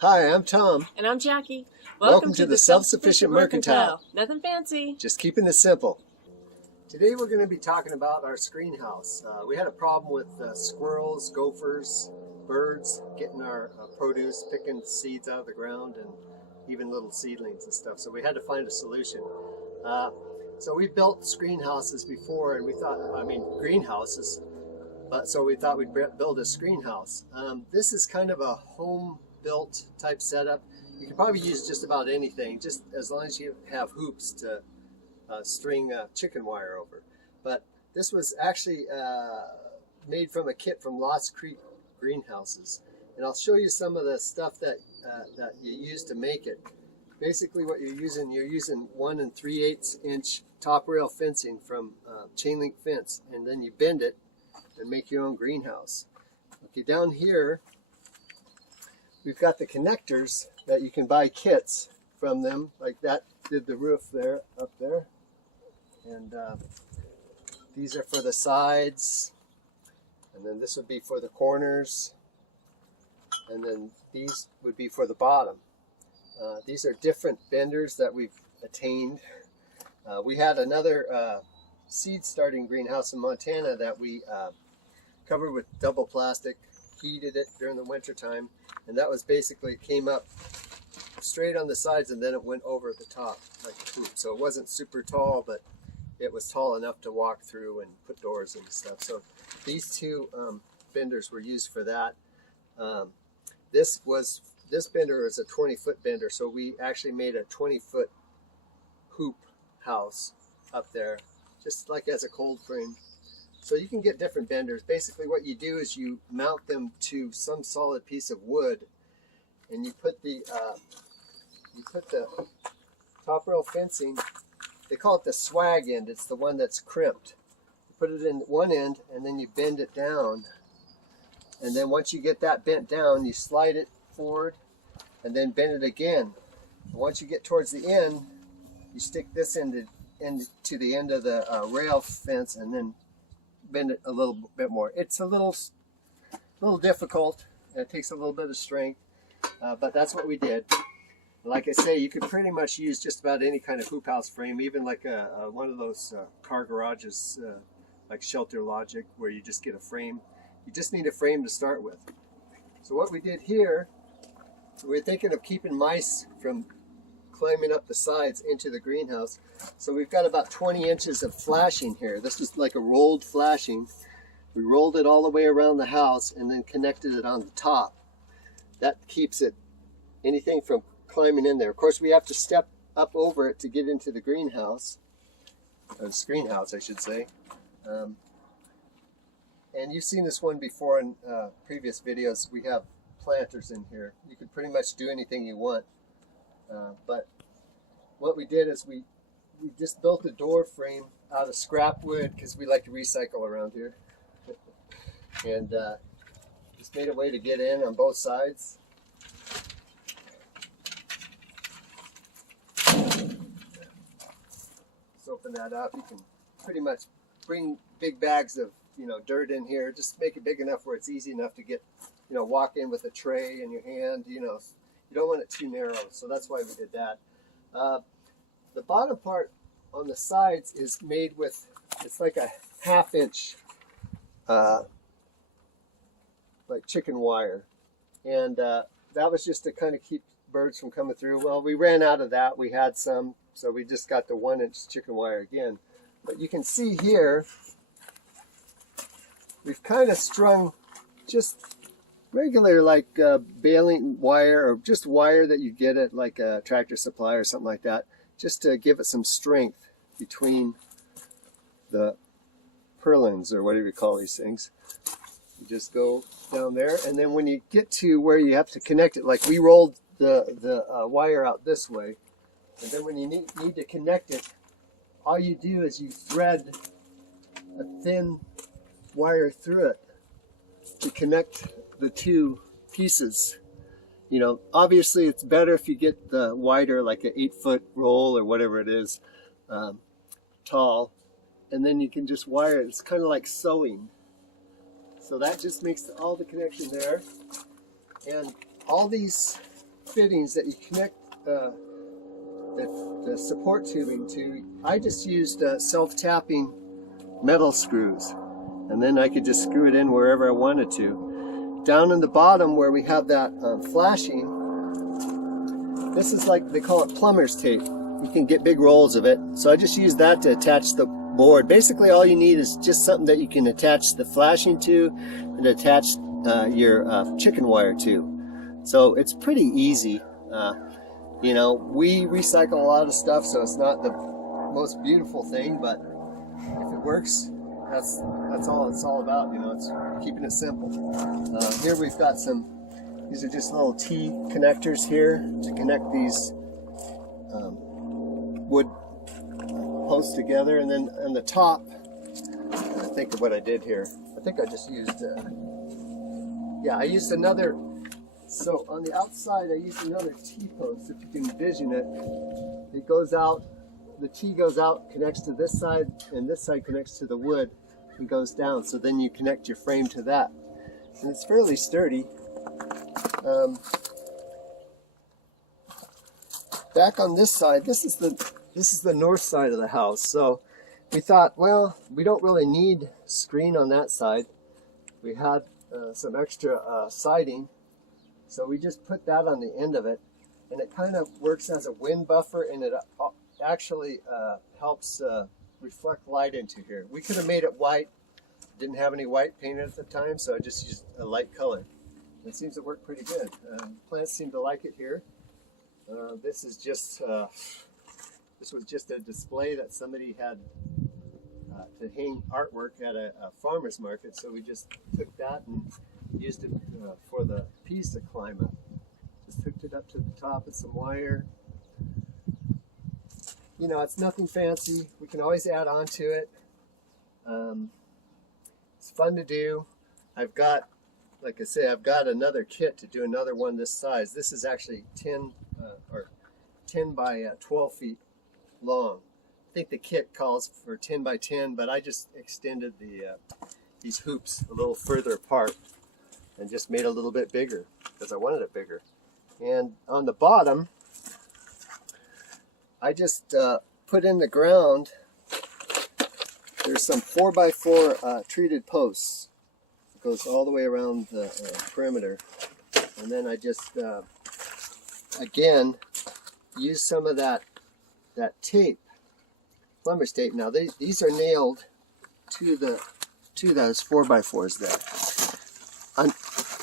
Hi, I'm Tom. And I'm Jackie. Welcome to the Self-Sufficient Mercantile. Nothing fancy. Just keeping it simple. Today we're going to be talking about our screenhouse. We had a problem with squirrels, gophers, birds getting our produce, picking seeds out of the ground, and even little seedlings and stuff. So we had to find a solution. So we built screenhouses before, and we thought, greenhouses, but so we thought we'd build a screenhouse. This is kind of a home-built type setup. You can probably use just about anything, just as long as you have hoops to string chicken wire over. But this was actually made from a kit from Lost Creek Greenhouses, and I'll show you some of the stuff that that you use to make it. Basically, what you're using 1 3/8 inch top rail fencing from chain link fence, and then you bend it and make your own greenhouse. Okay, down here we've got the connectors that you can buy kits from them, like that did the roof there, up there. And these are for the sides, and then this would be for the corners, and then these would be for the bottom. These are different benders that we've attained. We had another seed starting greenhouse in Montana that we covered with double plastic, heated it during the winter time, and that was basically, it came up straight on the sides and then it went over the top like a hoop. So it wasn't super tall, but it was tall enough to walk through and put doors and stuff. So these two benders were used for that. This bender is a 20-foot bender, so we actually made a 20-foot hoop house up there, just like as a cold frame. So you can get different benders. Basically what you do is you mount them to some solid piece of wood, and you put the top rail fencing, they call it the swag end, it's the one that's crimped. You put it in one end and then you bend it down, and then once you get that bent down, you slide it forward and then bend it again. And once you get towards the end, you stick this end to the end of the rail fence and then bend it a little bit more. It's a little difficult, and it takes a little bit of strength, but that's what we did. Like I say, you could pretty much use just about any kind of hoop house frame, even like one of those car garages, like Shelter Logic, where you just get a frame. You just need a frame to start with. So what we did here, we're thinking of keeping mice from climbing up the sides into the greenhouse. So we've got about 20 inches of flashing here. This is like a rolled flashing. We rolled it all the way around the house and then connected it on the top. That keeps it, anything from climbing in there. Of course, we have to step up over it to get into the greenhouse, or the screenhouse, I should say. And you've seen this one before in previous videos. We have planters in here. You can pretty much do anything you want. But what we did is we just built a door frame out of scrap wood, because we like to recycle around here. And just made a way to get in on both sides. Open that up. You can pretty much bring big bags of dirt in here. Just make it big enough where it's easy enough to get, walk in with a tray in your hand. You don't want it too narrow, so that's why we did that. The bottom part on the sides is made with, it's like a 1/2 inch like chicken wire, and that was just to kind of keep birds from coming through. Well, we ran out of that. We had some, so we just got the 1 inch chicken wire again. But you can see here, we've kind of strung just regular like baling wire, or just wire that you get at like a Tractor Supply or something like that, just to give it some strength between the purlins, or whatever you call these things. You just go down there, and then when you get to where you have to connect it, like we rolled the wire out this way, and then when you need to connect it, all you do is you thread a thin wire through it to connect the two pieces. Obviously it's better if you get the wider, like an 8-foot roll or whatever it is, tall, and then you can just wire it. It's kind of like sewing. So that just makes all the connection there. And all these fittings that you connect the support tubing to. I just used self-tapping metal screws, and then I could just screw it in wherever I wanted to. Down in the bottom where we have that flashing, this is like, they call it plumber's tape. You can get big rolls of it. So I just use that to attach the board. Basically all you need is just something that you can attach the flashing to and attach your chicken wire to. So it's pretty easy. You know, we recycle a lot of stuff, so it's not the most beautiful thing, but if it works, that's all it's all about. You know, it's keeping it simple. Here we've got these are just little T connectors here to connect these wood posts together, and then on the top, I think of what I did here. I think I just used, yeah, I used another. So on the outside, I used another T-post, if you can envision it. It goes out, the T goes out, connects to this side, and this side connects to the wood and goes down. So then you connect your frame to that. And it's fairly sturdy. Back on this side, this is the north side of the house. So we thought, well, we don't really need screen on that side. We had some extra siding. So we just put that on the end of it, and it kind of works as a wind buffer, and it actually helps reflect light into here. We could have made it white, didn't have any white painted at the time, so I just used a light color. It seems to work pretty good. Plants seem to like it here. This was just a display that somebody had to hang artwork at a farmer's market, so we just took that and used it for the peas to climb up. Just hooked it up to the top with some wire. You know, it's nothing fancy. We can always add on to it. It's fun to do. I've got, like I say, I've got another kit to do another one this size. This is actually 10 by 12 feet long. I think the kit calls for 10 by 10, but I just extended these hoops a little further apart and just made it a little bit bigger because I wanted it bigger. And on the bottom, I just put in the ground, there's some 4x4 treated posts. It goes all the way around the perimeter. And then I just, again, use some of that tape, plumber's tape. Now these are nailed to those 4x4s there.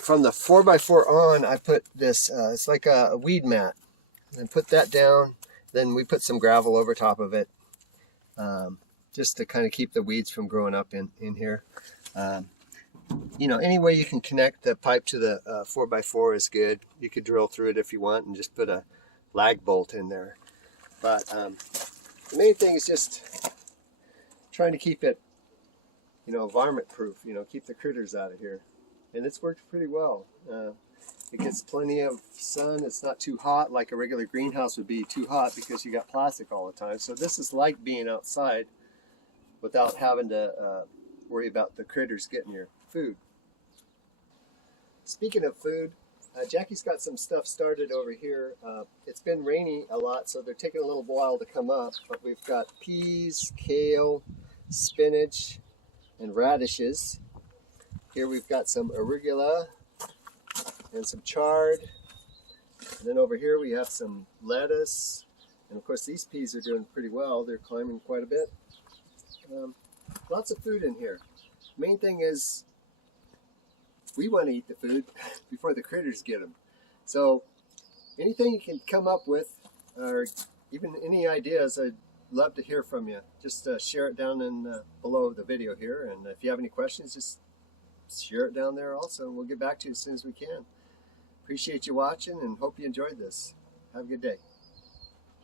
From the 4x4 on, I put this, it's like a weed mat. And put that down, then we put some gravel over top of it, just to kind of keep the weeds from growing up in here. You know, any way you can connect the pipe to the 4x4 is good. You could drill through it if you want and just put a lag bolt in there. But the main thing is just trying to keep it, you know, varmint proof, you know, keep the critters out of here. And it's worked pretty well. It gets plenty of sun. It's not too hot like a regular greenhouse would be too hot because you got plastic all the time. So this is like being outside without having to worry about the critters getting your food. Speaking of food, Jackie's got some stuff started over here. It's been rainy a lot, so they're taking a little while to come up. But we've got peas, kale, spinach, and radishes. Here we've got some arugula and some chard. And then over here we have some lettuce. And of course these peas are doing pretty well. They're climbing quite a bit. Lots of food in here. Main thing is we want to eat the food before the critters get them. So anything you can come up with, or even any ideas, I'd love to hear from you. Just share it down in below the video here. And if you have any questions, just share it down there also, and we'll get back to you as soon as we can. Appreciate you watching and hope you enjoyed this. Have a good day.